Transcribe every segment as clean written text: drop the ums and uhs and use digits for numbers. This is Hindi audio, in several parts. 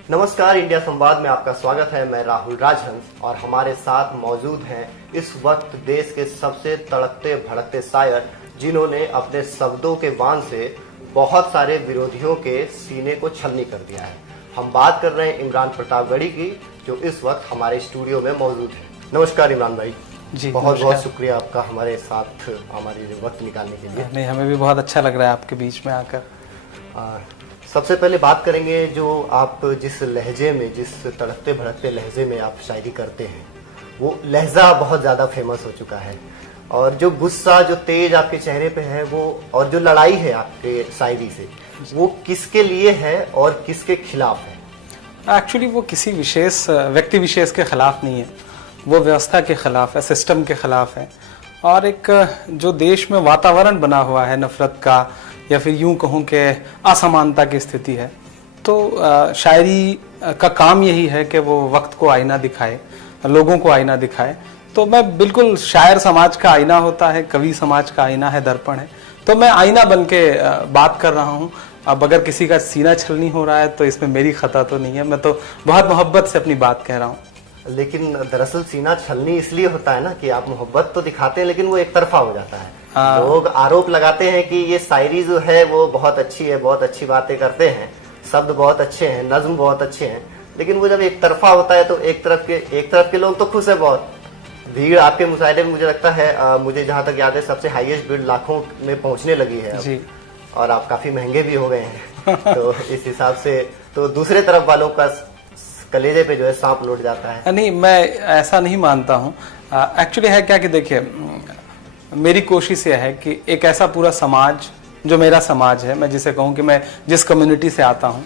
नमस्कार, इंडिया संवाद में आपका स्वागत है। मैं राहुल राजहंस और हमारे साथ मौजूद हैं इस वक्त देश के सबसे तड़कते भड़कते शायर, जिन्होंने अपने शब्दों के बाण से बहुत सारे विरोधियों के सीने को छलनी कर दिया है। हम बात कर रहे हैं इमरान प्रतापगढ़ी की, जो इस वक्त हमारे स्टूडियो में मौजूद है। नमस्कार इमरान भाई जी, बहुत बहुत शुक्रिया आपका हमारे साथ हमारे वक्त निकालने के लिए। नहीं, हमें भी बहुत अच्छा लग रहा है आपके बीच में आकर। सबसे पहले बात करेंगे जो आप जिस लहजे में, जिस तड़कते भड़कते लहजे में आप शायरी करते हैं, वो लहजा बहुत ज़्यादा फेमस हो चुका है। और जो गुस्सा, जो तेज आपके चेहरे पे है वो, और जो लड़ाई है आपके शायरी से, वो किसके लिए है और किसके खिलाफ है? एक्चुअली वो किसी विशेष व्यक्ति विशेष के खिलाफ नहीं है, वो व्यवस्था के खिलाफ है, सिस्टम के खिलाफ है। और एक जो देश में वातावरण बना हुआ है नफरत का, या फिर यूं कहूँ कि असमानता की स्थिति है, तो शायरी का काम यही है कि वो वक्त को आईना दिखाए, लोगों को आईना दिखाए। तो मैं बिल्कुल, शायर समाज का आईना होता है, कवि समाज का आईना है, दर्पण है, तो मैं आईना बन के बात कर रहा हूँ। अब अगर किसी का सीना छलनी हो रहा है तो इसमें मेरी खता तो नहीं है, मैं तो बहुत मोहब्बत से अपनी बात कह रहा हूँ। लेकिन दरअसल सीना छलनी इसलिए होता है ना कि आप मोहब्बत तो दिखाते हैं, लेकिन वो एक तरफा हो जाता है। लोग आरोप लगाते हैं कि ये शायरी जो है वो बहुत अच्छी है, बहुत अच्छी बातें करते हैं, शब्द बहुत अच्छे हैं, नज्म बहुत अच्छे हैं, लेकिन वो जब एक तरफा होता है तो एक तरफ के लोग तो खुश है बहुत। भीड़ आपके मुशायरे में मुझे लगता है, मुझे जहाँ तक याद है, सबसे हाईएस्ट भीड़ लाखों में पहुंचने लगी है अब। जी। और आप काफी महंगे भी हो गए हैं तो इस हिसाब से तो दूसरे तरफ वालों का कलेजे पे जो है सांप लौट जाता है। नहीं, मैं ऐसा नहीं मानता हूँ। एक्चुअली है क्या कि देखिए, मेरी कोशिश यह है कि एक ऐसा पूरा समाज, जो मेरा समाज है, मैं जिसे कहूँ कि मैं जिस कम्युनिटी से आता हूँ,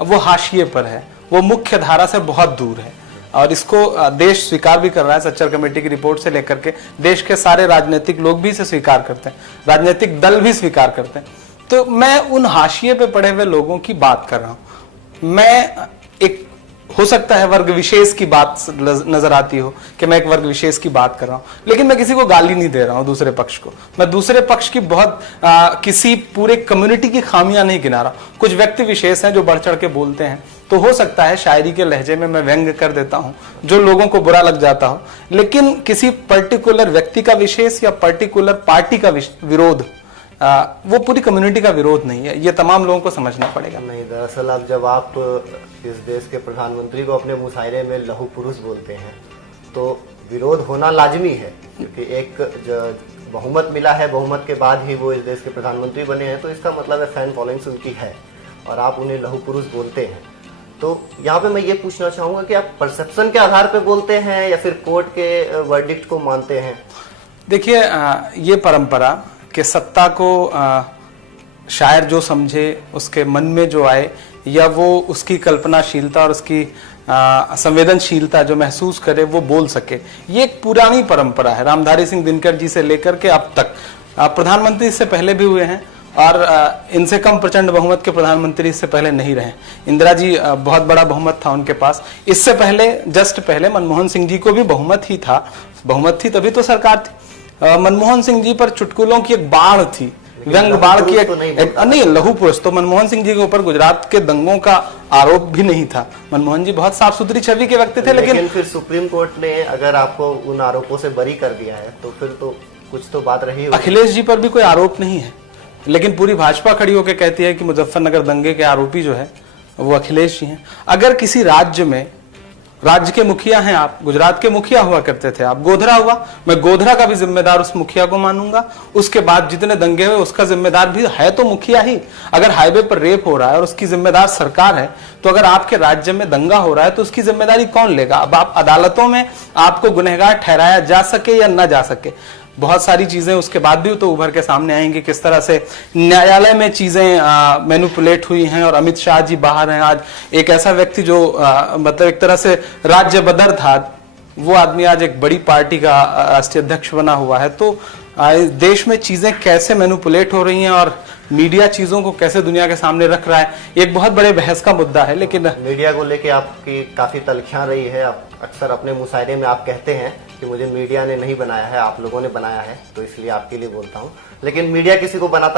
वो हाशिए पर है, वो मुख्य धारा से बहुत दूर है। और इसको देश स्वीकार भी कर रहा है। सच्चर कमेटी की रिपोर्ट से लेकर के देश के सारे राजनीतिक लोग भी इसे स्वीकार करते हैं, राजनीतिक दल भी स्वीकार करते हैं। तो मैं उन हाशिए पे पड़े हुए लोगों की बात कर रहा हूँ। मैं एक, हो सकता है वर्ग विशेष की बात नजर आती हो कि मैं एक वर्ग विशेष की बात कर रहा हूं, लेकिन मैं किसी को गाली नहीं दे रहा हूं दूसरे पक्ष को। मैं दूसरे पक्ष की बहुत किसी पूरे कम्युनिटी की खामियां नहीं गिना रहा। कुछ व्यक्ति विशेष हैं जो बढ़ चढ़ के बोलते हैं, तो हो सकता है शायरी के लहजे में मैं व्यंग कर देता हूं जो लोगों को बुरा लग जाता हो, लेकिन किसी पर्टिकुलर व्यक्ति का विशेष या पर्टिकुलर पार्टी का विरोध, वो पूरी कम्युनिटी का विरोध नहीं है। ये तमाम लोगों को समझना पड़ेगा। नहीं, दरअसल अब जब आप इस देश के प्रधानमंत्री को अपने मुशायरे में लहू पुरुष बोलते हैं तो विरोध होना लाजमी है, क्योंकि एक बहुमत मिला है, बहुमत के बाद ही वो इस देश के प्रधानमंत्री बने हैं, तो इसका मतलब है फैन फॉलोइंग्स उनकी है और आप उन्हें लहू पुरुष बोलते हैं। तो यहाँ पे मैं ये पूछना चाहूंगा कि आप परसेप्शन के आधार पे बोलते हैं या फिर कोर्ट के वर्डिक्ट को मानते हैं? देखिए, ये परंपरा कि सत्ता को शायर जो समझे, उसके मन में जो आए, या वो उसकी कल्पनाशीलता और उसकी संवेदनशीलता जो महसूस करे वो बोल सके, ये एक पुरानी परंपरा है। रामधारी सिंह दिनकर जी से लेकर के अब तक प्रधानमंत्री इससे पहले भी हुए हैं और इनसे कम प्रचंड बहुमत के प्रधानमंत्री इससे पहले नहीं रहे। इंदिरा जी बहुत बड़ा बहुमत था उनके पास। इससे पहले, जस्ट पहले मनमोहन सिंह जी को भी बहुमत ही था, बहुमत थी तभी तो सरकार थी। मनमोहन सिंह जी पर चुटकुलों की एक बाढ़ थी, व्यंग बाढ़ की एक नहीं, लहू पुरुष तो मनमोहन सिंह जी के ऊपर गुजरात के दंगों का आरोप भी नहीं था। मनमोहन जी बहुत साफ सुथरी छवि के व्यक्ति थे, लेकिन फिर सुप्रीम कोर्ट ने अगर आपको उन आरोपों से बरी कर दिया है तो फिर तो कुछ तो बात रही होगी। अखिलेश जी पर भी कोई आरोप नहीं है, लेकिन पूरी भाजपा खड़ी होकर कहती है कि मुजफ्फरनगर दंगे के आरोपी जो है वो अखिलेश जी हैं। अगर किसी राज्य में, राज्य के मुखिया हैं आप, गुजरात के मुखिया हुआ करते थे आप, गोधरा हुआ, मैं गोधरा का भी जिम्मेदार उस मुखिया को मानूंगा। उसके बाद जितने दंगे हुए उसका जिम्मेदार भी है तो मुखिया ही। अगर हाईवे पर रेप हो रहा है और उसकी जिम्मेदार सरकार है, तो अगर आपके राज्य में दंगा हो रहा है तो उसकी जिम्मेदारी कौन लेगा? अब आप अदालतों में आपको गुनहगार ठहराया जा सके या न जा सके, बहुत सारी चीजें उसके बाद भी तो उभर के सामने आएंगी, किस तरह से न्यायालय में चीजें मैनिपुलेट हुई हैं। और अमित शाह जी बाहर हैं आज, एक ऐसा व्यक्ति जो मतलब एक तरह से राज्य बदर था, वो आदमी आज एक बड़ी पार्टी का राष्ट्रीय अध्यक्ष बना हुआ है। तो देश में चीजें कैसे मैनिपुलेट हो रही हैं और मीडिया चीजों को कैसे दुनिया के सामने रख रहा है, एक बहुत बड़े बहस का मुद्दा है। लेकिन मीडिया को लेके आपकी काफी तलखियां रही है। आप अक्सर अपने मुशायरे में आप कहते हैं कि मुझे मीडिया ने नहीं बनाया है, आप लोगों ने बनाया है, तो इसलिए आपके लिए बोलता हूँ। लेकिन मीडिया किसी को बनाता